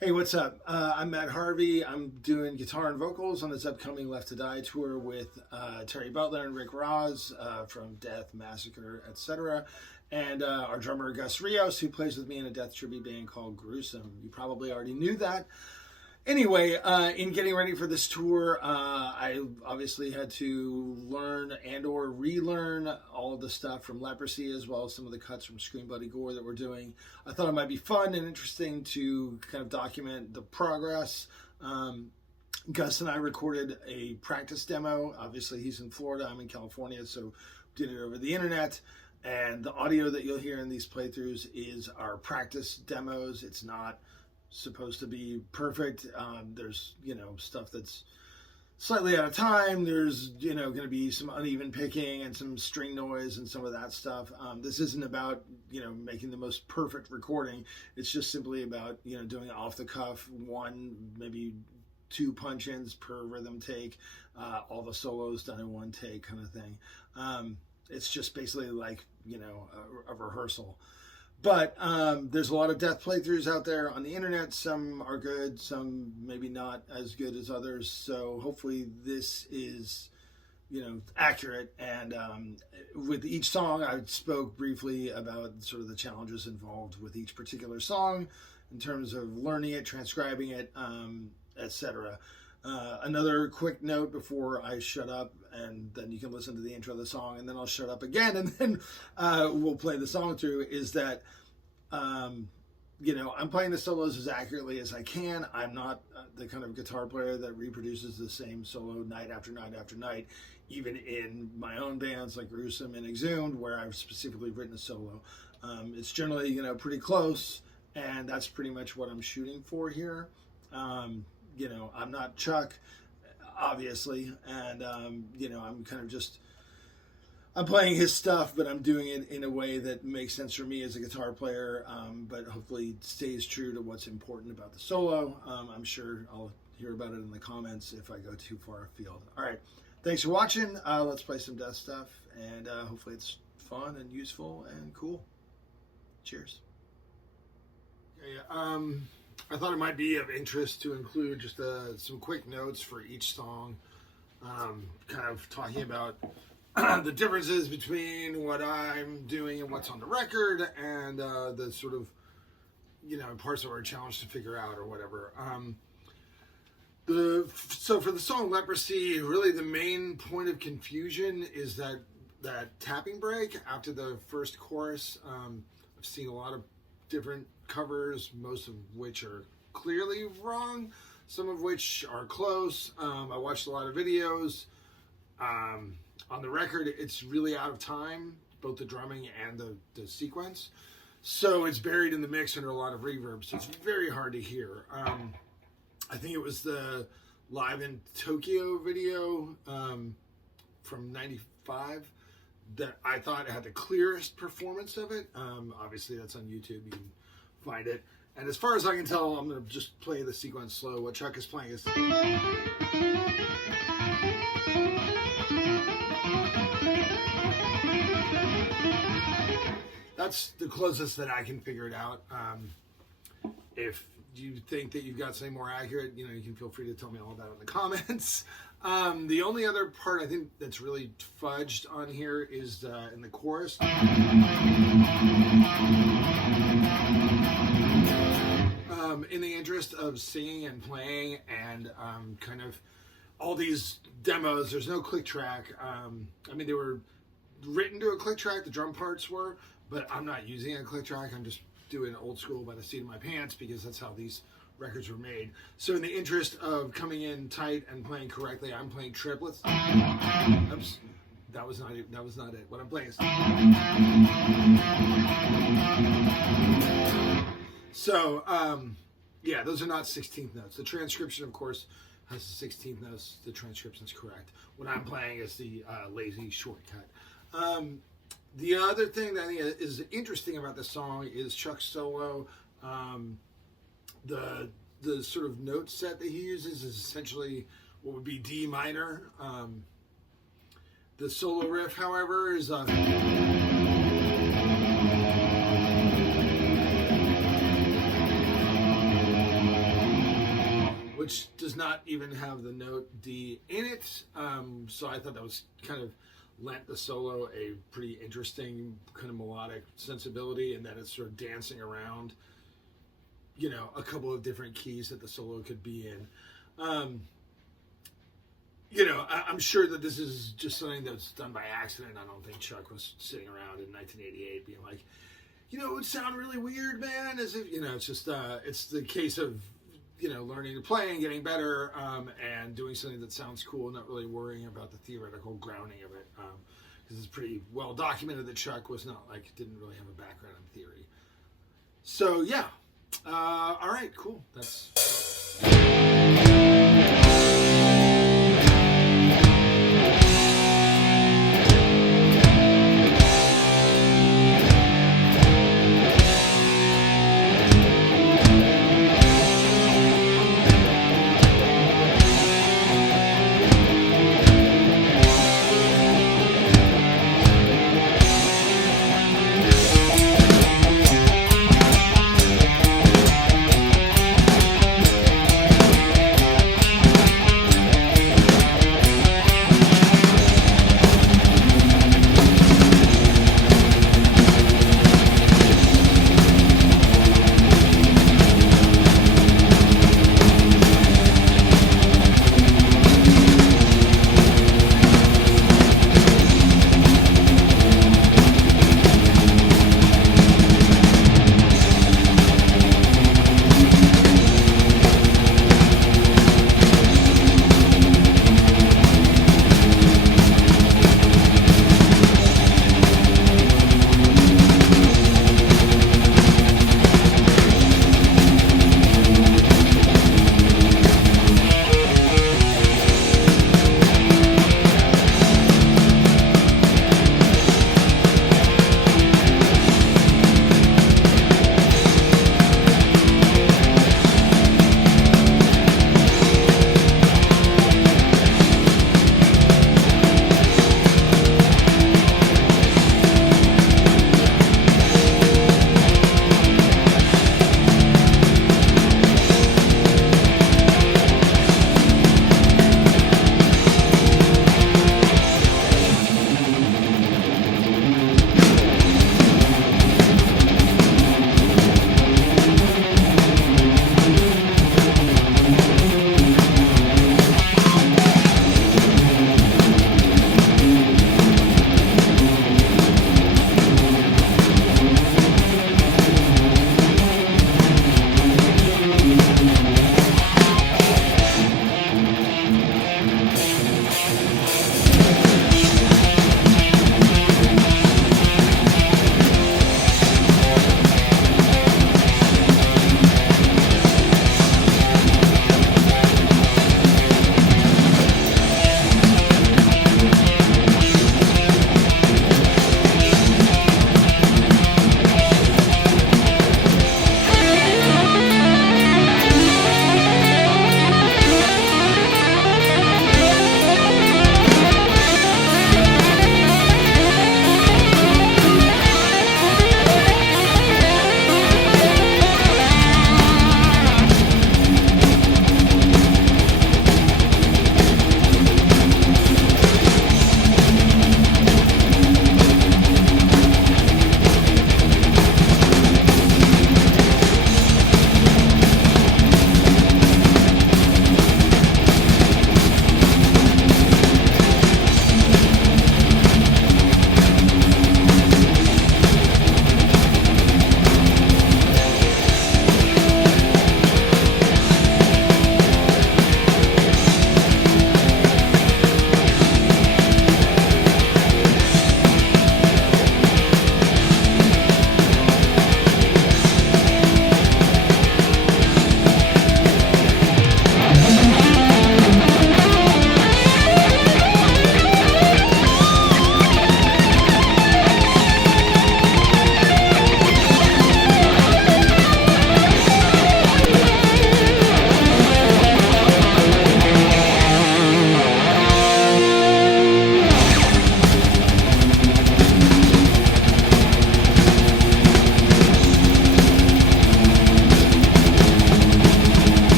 Hey, what's up? I'm Matt Harvey. I'm doing guitar and vocals on this upcoming Left to Die tour with Terry Butler and Rick Ross from Death, Massacre, etc. And our drummer Gus Rios, who plays with me in a death tribute band called Gruesome. You probably already knew that. Anyway, in getting ready for this tour, I obviously had to learn and or relearn all of the stuff from Leprosy, as well as some of the cuts from Scream Bloody Gore that we're doing. I thought it might be fun and interesting to kind of document the progress. Gus and I recorded a practice demo. Obviously, he's in Florida, I'm in California, so did it over the internet. And the audio that you'll hear in these playthroughs is our practice demos. It's not supposed to be perfect. There's, stuff that's slightly out of time. There's, going to be some uneven picking and some string noise and some of that stuff. This isn't about, making the most perfect recording. It's just simply about, doing off the cuff, one, maybe two punch-ins per rhythm take, all the solos done in one take kind of thing. It's just basically like, a rehearsal. But there's a lot of death playthroughs out there on the internet. Some are good, some maybe not as good as others. So hopefully this is, accurate. And with each song, I spoke briefly about sort of the challenges involved with each particular song in terms of learning it, transcribing it, etc. Another quick note before I shut up, and then you can listen to the intro of the song, and then I'll shut up again, and then we'll play the song through, is that, I'm playing the solos as accurately as I can. I'm not the kind of guitar player that reproduces the same solo night after night after night, even in my own bands like Gruesome and Exhumed, where I've specifically written a solo. It's generally, pretty close, and that's pretty much what I'm shooting for here. I'm not Chuck, obviously, and, I'm kind of just, I'm playing his stuff, but I'm doing it in a way that makes sense for me as a guitar player, but hopefully stays true to what's important about the solo. I'm sure I'll hear about it in the comments if I go too far afield. All right, thanks for watching. Let's play some death stuff, and hopefully it's fun and useful and cool. Cheers. Okay, I thought it might be of interest to include just some quick notes for each song, kind of talking about the differences between what I'm doing and what's on the record, and the sort of, parts that were a challenge to figure out or whatever. So for the song Leprosy, really the main point of confusion is that tapping break after the first chorus. I've seen a lot of different covers, most of which are clearly wrong, some of which are close. I watched a lot of videos. On the record, it's really out of time, both the drumming and the sequence. So it's buried in the mix under a lot of reverb, so it's very hard to hear. I think it was the Live in Tokyo video from '95 that I thought had the clearest performance of it. Obviously, that's on YouTube. You can find it. And as far as I can tell, I'm going to just play the sequence slow. What Chuck is playing is... That's the closest that I can figure it out. If you think that you've got something more accurate, you can feel free to tell me all about it in the comments. The only other part I think that's really fudged on here is in the chorus. In the interest of singing and playing and kind of all these demos, there's no click track. They were written to a click track, the drum parts were, but I'm not using a click track. I'm just doing old school by the seat of my pants because that's how these records were made. So in the interest of coming in tight and playing correctly, I'm playing triplets. Oops, that was not it. That was not it. What I'm playing is... So, yeah, those are not 16th notes. The transcription, of course, has the 16th notes. The transcription's correct. What I'm playing is the lazy shortcut. The other thing that I think is interesting about this song is Chuck's solo. The sort of note set that he uses is essentially what would be D minor. The solo riff, however, is which does not even have the note D in it. So I thought that was kind of lent the solo a pretty interesting kind of melodic sensibility, and that it's sort of dancing around, you know, a couple of different keys that the solo could be in. You know, I'm sure that this is just something that's done by accident. I don't think Chuck was sitting around in 1988 being like, you know, it would sound really weird, man. As if, you know, it's just, it's the case of, you know, learning to play and getting better, and doing something that sounds cool, not really worrying about the theoretical grounding of it. Because it's pretty well documented that Chuck was not like, didn't really have a background in theory. So, yeah. All right, cool. That's...